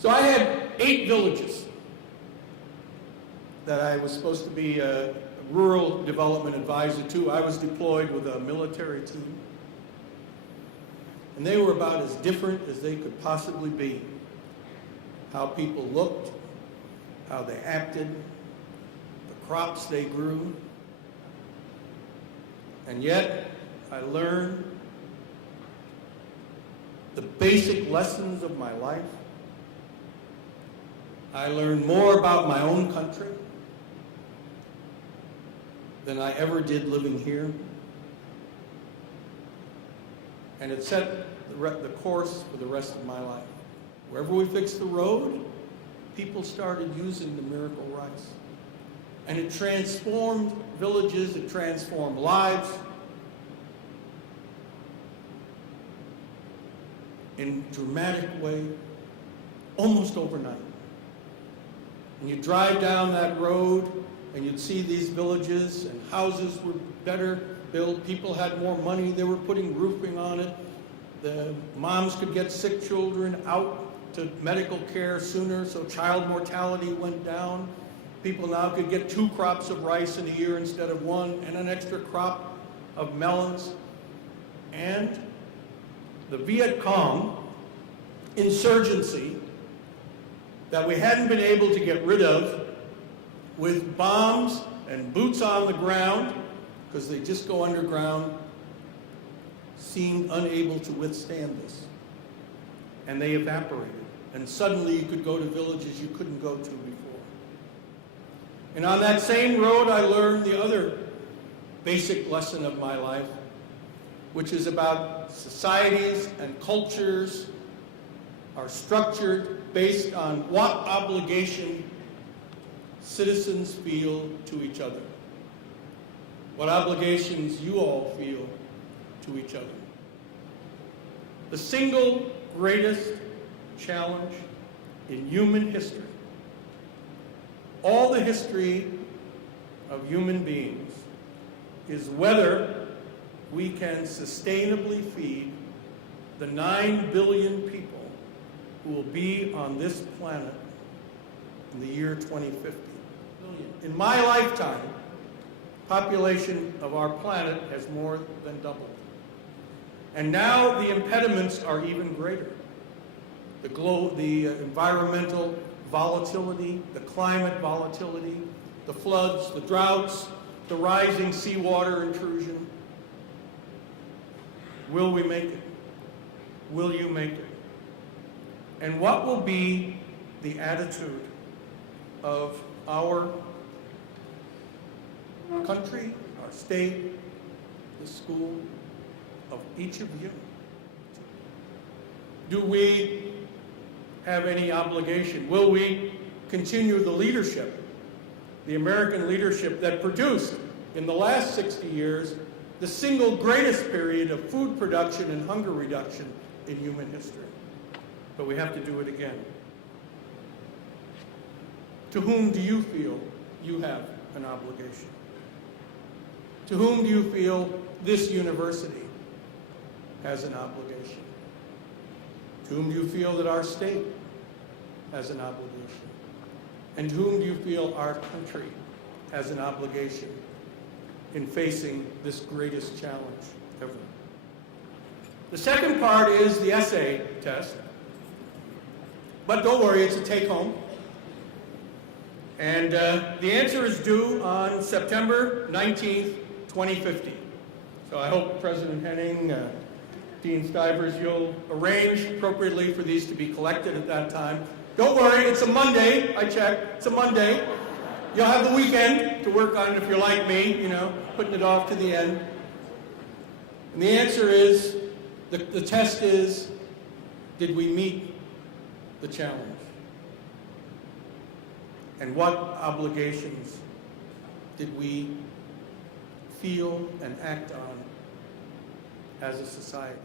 So I had 8 villages that I was supposed to be a rural development advisor to. I was deployed with a military team. And they were about as different as they could possibly be. How people looked, how they acted, the crops they grew. And yet, I learned the basic lessons of my life. I learned more about my own country than I ever did living here. And it set the course for the rest of my life. Wherever we fixed the road, people started using the miracle rice. And it transformed villages, it transformed lives in a dramatic way, almost overnight. And you drive down that road and you'd see these villages and houses were better built. People had more money. They were putting roofing on it. The moms could get sick children out to medical care sooner, so child mortality went down. People now could get 2 crops of rice in a year instead of 1, and an extra crop of melons. And the Viet Cong insurgency that we hadn't been able to get rid of with bombs and boots on the ground, because they just go underground, seemed unable to withstand this. And they evaporated. And suddenly you could go to villages you couldn't go to before. And on that same road, I learned the other basic lesson of my life, which is about societies and cultures are structured based on what obligation citizens feel to each other. What obligations you all feel to each other. The single greatest challenge in human history, all the history of human beings, is whether we can sustainably feed the 9 billion people who will be on this planet in the year 2050. In my lifetime, population of our planet has more than doubled. And now the impediments are even greater. The environmental volatility, the climate volatility, the floods, the droughts, the rising seawater intrusion. Will we make it? Will you make it? And what will be the attitude of our country, our state, the school, of each of you? Do we have any obligation? Will we continue the leadership, the American leadership that produced in the last 60 years the single greatest period of food production and hunger reduction in human history? But we have to do it again. To whom do you feel you have an obligation? To whom do you feel this university has an obligation? To whom do you feel that our state has an obligation? And to whom do you feel our country has an obligation in facing this greatest challenge ever? The second part is the essay test. But don't worry, it's a take-home. And the answer is due on September 19th, 2050. So I hope President Henning, Dean Stivers, you'll arrange appropriately for these to be collected at that time. Don't worry, it's a Monday. I checked. It's a Monday. You'll have the weekend to work on it if you're like me, putting it off to the end. And the answer is, the test is, did we meet the challenge? And what obligations did we feel and act on as a society?